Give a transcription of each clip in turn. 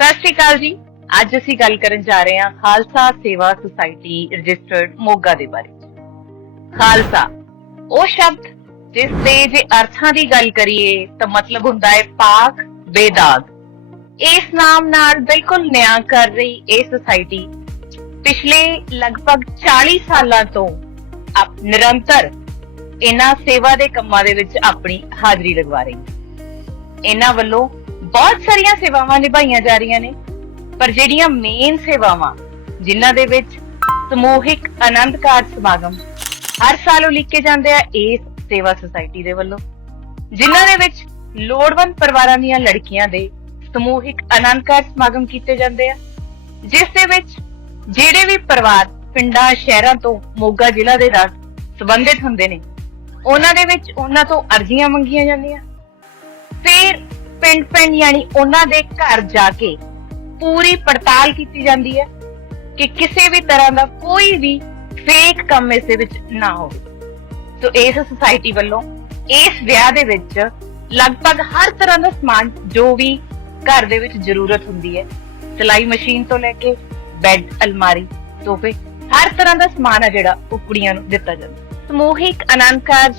ਸਤਿ ਸ਼੍ਰੀ ਅਕਾਲ ਜੀ। ਅੱਜ ਅਸੀਂ ਗੱਲ ਕਰਨ ਜਾ ਰਹੇ ਹਾਂ ਖਾਲਸਾ ਸੇਵਾ ਸੁਸਾਇਟੀ ਰਜਿਸਟਰਡ ਮੋਗਾ ਦੇ ਬਾਰੇ ਖਾਲਸਾ, ਉਹ ਸ਼ਬਦ ਜਿਸ ਦੇ ਜੇ ਅਰਥਾਂ ਦੀ ਗੱਲ ਕਰੀਏ ਤਾਂ ਮਤਲਬ ਹੁੰਦਾ ਹੈ ਪਾਕ ਬੇਦਾਗ। ਇਸ ਨਾਮ ਨਾਲ ਬਿਲਕੁਲ ਨਿਆਂ ਕਰ ਰਹੀ ਇਹ ਸੁਸਾਇਟੀ ਪਿਛਲੇ ਲਗਭਗ 40 ਸਾਲਾਂ ਤੋਂ ਆਪ ਨਿਰੰਤਰ ਇਹਨਾਂ ਸੇਵਾ ਦੇ ਕੰਮਾਂ ਦੇ ਵਿੱਚ ਆਪਣੀ ਹਾਜ਼ਰੀ ਲਗਵਾ ਰਹੀ ਹੈ। ਇਹਨਾਂ ਵੱਲੋਂ ਬਹੁਤ ਸਾਰੀਆਂ ਸੇਵਾਵਾਂ ਨਿਭਾਈਆਂ ਜਾ ਰਹੀਆਂ ਨੇ, ਪਰ ਜਿਹੜੀਆਂ ਮੇਨ ਸੇਵਾਵਾਂ, ਜਿਨ੍ਹਾਂ ਦੇ ਵਿੱਚ ਸਮੂਹਿਕ ਆਨੰਦ ਕਾਰਜ ਸਮਾਗਮ ਹਰ ਸਾਲ ਉਲੀਕੇ ਜਾਂਦੇ ਆ ਇਸ ਸੇਵਾ ਸੁਸਾਇਟੀ ਦੇ ਵੱਲੋਂ, ਜਿਨ੍ਹਾਂ ਦੇ ਵਿੱਚ ਲੋੜਵੰਦ ਪਰਿਵਾਰਾਂ ਦੀਆਂ ਲੜਕੀਆਂ ਦੇ ਸਮੂਹਿਕ ਆਨੰਦ ਕਾਰਜ ਸਮਾਗਮ ਕੀਤੇ ਜਾਂਦੇ ਆ, ਜਿਸ ਦੇ ਵਿੱਚ ਜਿਹੜੇ ਵੀ ਪਰਿਵਾਰ ਪਿੰਡਾਂ, ਸ਼ਹਿਰਾਂ ਤੋਂ ਮੋਗਾ ਜ਼ਿਲ੍ਹਾ ਦੇ ਨਾਲ ਸੰਬੰਧਿਤ ਹੁੰਦੇ ਨੇ, ਉਹਨਾਂ ਦੇ ਵਿੱਚ ਉਹਨਾਂ ਤੋਂ ਅਰਜ਼ੀਆਂ ਮੰਗੀਆਂ ਜਾਂਦੀਆਂ। ਫਿਰ ਪਿੰਡ ਪਿੰਡ ਯਾਨੀ ਉਹਨਾਂ ਦੇ ਘਰ ਜਾ ਕੇ ਪੂਰੀ ਪੜਤਾਲ ਕੀਤੀ ਜਾਂਦੀ ਹੈ ਕਿ ਕਿਸੇ ਵੀ ਤਰ੍ਹਾਂ ਦਾ ਕੋਈ ਵੀ ਫੇਕ ਕੰਮ ਇਸ ਦੇ ਵਿੱਚ ਨਾ ਹੋਵੇ। ਸੋ ਇਸ ਸੁਸਾਇਟੀ ਵੱਲੋਂ ਇਸ ਵਿਆਹ ਦੇ ਵਿੱਚ ਲਗਭਗ ਹਰ ਤਰ੍ਹਾਂ ਦਾ ਸਮਾਨ ਜੋ ਵੀ ਘਰ ਦੇ ਵਿੱਚ ਜ਼ਰੂਰਤ ਹੁੰਦੀ ਹੈ, ਸਿਲਾਈ ਮਸ਼ੀਨ ਤੋਂ ਲੈ ਕੇ ਬੈੱਡ, ਅਲਮਾਰੀ ਸੋਫੇ ਹਰ ਤਰ੍ਹਾਂ ਦਾ ਸਮਾਨ ਆ ਜਿਹੜਾ ਉਹ ਕੁੜੀਆਂ ਨੂੰ ਦਿੱਤਾ ਜਾਂਦਾ। ਸਮੂਹਿਕ ਆਨੰਦ ਕਾਰਜ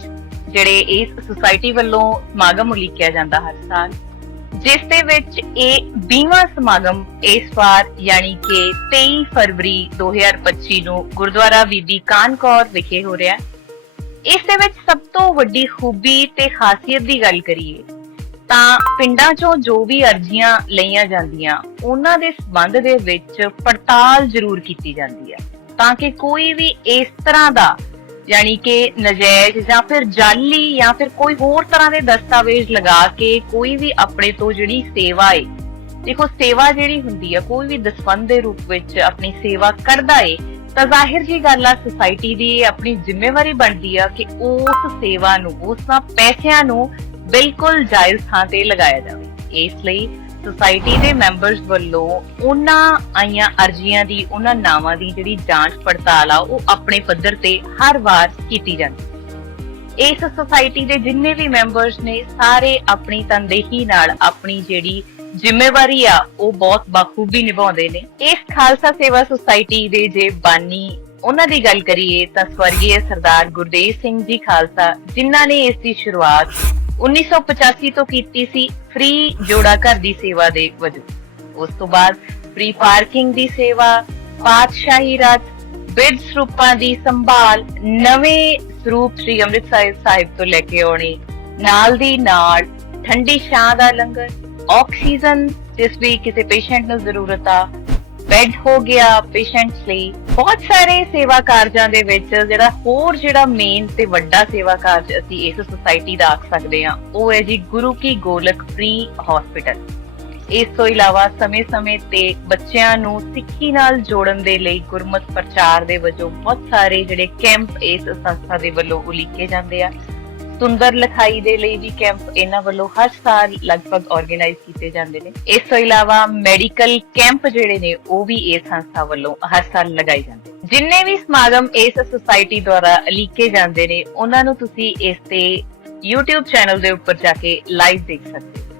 ਜਿਹੜੇ ਇਸ ਸੁਸਾਇਟੀ ਵੱਲੋਂ ਸਮਾਗਮ ਉਲੀਕਿਆ ਜਾਂਦਾ ਹਰ ਸਾਲ ਜਿਸ ਦੇ ਵਿੱਚ ਇਹ 20ਵਾਂ ਸਮਾਗਮ ਇਸ ਵਾਰ ਯਾਨੀ ਕਿ 23 ਫਰਵਰੀ 2025 ਨੂੰ ਗੁਰਦੁਆਰਾ ਬੀਬੀ ਕਾਨ ਕੌਰ ਵਿਖੇ ਹੋ ਰਿਹਾ ਹੈ। ਇਸ ਦੇ ਵਿੱਚ ਸਭ ਤੋਂ ਵੱਡੀ ਖੂਬੀ ਤੇ ਖਾਸੀਅਤ ਦੀ ਗੱਲ ਕਰੀਏ, ਤਾਂ ਪਿੰਡਾਂ ਚੋਂ ਜੋ ਵੀ ਅਰਜ਼ੀਆਂ ਲਈਆਂ ਜਾਂਦੀਆਂ, ਉਹਨਾਂ ਦੇ ਸੰਬੰਧ ਦੇ ਵਿੱਚ ਪੜਤਾਲ ਜ਼ਰੂਰ ਕੀਤੀ ਜਾਂਦੀ ਹੈ, ਤਾਂ ਕਿ ਕੋਈ ਵੀ ਇਸ ਤਰ੍ਹਾਂ ਦਾ ਯਾਨੀ ਕਿ ਨਜਾਇਜ਼ ਜਾਂ ਫਿਰ ਜਾਲੀ ਜਾਂ ਫਿਰ ਕੋਈ ਹੋਰ ਤਰ੍ਹਾਂ ਦੇ ਦਸਤਾਵੇਜ਼ ਲਗਾ ਕੇ ਕੋਈ ਵੀ ਆਪਣੇ ਤੋਂ ਜਿਹੜੀ ਸੇਵਾ ਏ, ਦੇਖੋ ਸੇਵਾ ਜਿਹੜੀ ਹੁੰਦੀ ਆ, ਕੋਈ ਵੀ ਦਸਵੰਦ ਦੇ ਰੂਪ ਵਿੱਚ ਆਪਣੀ ਸੇਵਾ ਕਰਦਾ ਏ, ਤਾਂ ਜ਼ਾਹਿਰ ਜੀ ਗੱਲ ਆ ਸੁਸਾਇਟੀ ਦੀ ਆਪਣੀ ਜ਼ਿੰਮੇਵਾਰੀ ਬਣਦੀ ਆ ਕਿ ਉਸ ਸੇਵਾ ਨੂੰ, ਉਸ ਪੈਸਿਆਂ ਨੂੰ ਬਿਲਕੁਲ ਜਾਇਜ਼ ਥਾਂ ਤੇ ਲਗਾਇਆ ਜਾਵੇ। ਇਸ ਲਈ ਸੁਸਾਇਟੀ ਦੇ ਮੈਂਬਰਸ ਵੱਲੋਂ ਉਹਨਾਂ ਆਈਆਂ ਅਰਜ਼ੀਆਂ ਦੀ, ਉਹਨਾਂ ਨਾਵਾਂ ਦੀ ਜਿਹੜੀ ਜਾਂਚ ਪੜਤਾਲ ਆ, ਉਹ ਆਪਣੇ ਪੱਧਰ ਤੇ ਹਰ ਵਾਰ ਕੀਤੀ ਜਾਂਦੀ ਇਸ ਸੁਸਾਇਟੀ ਦੇ ਜਿੰਨੇ ਵੀ ਮੈਂਬਰਸ ਨੇ, ਸਾਰੇ ਆਪਣੀ ਤਨਦੇਹੀ ਨਾਲ ਆਪਣੀ ਜਿਹੜੀ ਜ਼ਿੰਮੇਵਾਰੀ ਆ, ਉਹ ਬਹੁਤ ਬਾਖੂਬੀ ਨਿਭਾਉਂਦੇ ਨੇ। ਇਸ ਖਾਲਸਾ ਸੇਵਾ ਸੁਸਾਇਟੀ ਦੇ ਜੇ ਬਾਨੀ ਉਹਨਾਂ ਦੀ ਗੱਲ ਕਰੀਏ, ਤਾਂ ਸਵਰਗੀ ਸਰਦਾਰ ਗੁਰਦੇਵ ਸਿੰਘ ਜੀ ਖਾਲਸਾ, ਜਿਨ੍ਹਾਂ ਨੇ ਇਸ ਦੀ ਸ਼ੁਰੂਆਤ 1985 ਤੋਂ ਕੀਤੀ ਸੀ ਫ੍ਰੀ ਜੋੜਾ ਘਰ ਦੀ ਸੇਵਾ ਦੇ ਵਜੋਂ। ਉਸ ਤੋਂ ਬਾਅਦ ਫ੍ਰੀ ਪਾਰਕਿੰਗ ਦੀ ਸੇਵਾ, ਪਾਤਸ਼ਾਹੀ ਰਾਤ ਬਿਰਧ ਸਰੂਪਾਂ ਦੀ ਸੰਭਾਲ, ਨਵੇਂ ਸਰੂਪ ਸ੍ਰੀ ਅੰਮ੍ਰਿਤਸਰ ਸਾਹਿਬ ਤੋਂ ਲੈ ਕੇ ਆਉਣੀ, ਨਾਲ ਦੀ ਨਾਲ ਠੰਡੀ ਛਾਂ ਦਾ ਲੰਗਰ, ਆਕਸੀਜਨ, ਜਿਸ ਵੀ ਕਿਸੇ ਪੇਸ਼ੈਂਟ ਨੂੰ ਜ਼ਰੂਰਤ ਆ ਬੈੱਡ ਹੋ ਗਿਆ ਪੇਸ਼ੈਂਟਸ ਲਈ ਬਹੁਤ ਸਾਰੇ ਸੇਵਾ ਕਾਰਜਾਂ ਦੇ ਵਿੱਚ ਜਿਹੜਾ ਹੋਰ ਜਿਹੜਾ ਮੇਨ ਤੇ ਵੱਡਾ ਸੇਵਾ ਕਾਰਜ ਅਸੀਂ ਇਸ ਸੁਸਾਇਟੀ ਦਾ ਆਖ ਸਕਦੇ ਹਾਂ, ਉਹ ਹੈ ਜੀ ਗੁਰੂ ਕੀ ਗੋਲਕ ਫ੍ਰੀ ਹਸਪੀਟਲ ਇਸ ਤੋਂ ਇਲਾਵਾ ਸਮੇਂ-ਸਮੇਂ ਤੇ ਬੱਚਿਆਂ ਨੂੰ ਸਿੱਖੀ ਨਾਲ ਜੋੜਨ ਦੇ ਲਈ ਗੁਰਮਤ ਪ੍ਰਚਾਰ ਦੇ ਵਜੋਂ ਬਹੁਤ ਸਾਰੇ ਜਿਹੜੇ ਕੈਂਪ ਇਸ ਸੰਸਥਾ ਦੇ ਵੱਲੋਂ ਉਲੀਕੇ ਜਾਂਦੇ ਆ। ਸੁੰਦਰ ਲਿਖਾਈ ਦੇ ਲਈ ਵੀ ਕੈਂਪ ਇਹਨਾਂ ਵੱਲੋਂ ਹਰ ਸਾਲ ਲਗਭਗ ਆਰਗੇਨਾਈਜ਼ ਕੀਤੇ ਜਾਂਦੇ ਨੇ ਇਸ ਤੋਂ ਇਲਾਵਾ ਮੈਡੀਕਲ ਕੈਂਪ ਜਿਹੜੇ ਨੇ, ਉਹ ਵੀ ਇਸ ਸੰਸਥਾ ਵੱਲੋਂ ਹਰ ਸਾਲ ਲਗਾਏ ਜਾਂਦੇ ਨੇ। ਜਿੰਨੇ ਵੀ ਸਮਾਗਮ ਇਸ ਸੁਸਾਇਟੀ ਦੁਆਰਾ ਲੀਕੇ ਜਾਂਦੇ ਨੇ, ਉਹਨਾਂ ਨੂੰ ਤੁਸੀਂ ਇਸ ਤੇ YouTube ਚੈਨਲ ਦੇ ਉੱਪਰ ਜਾ ਕੇ ਲਾਈਵ ਦੇਖ ਸਕਦੇ ਹੋ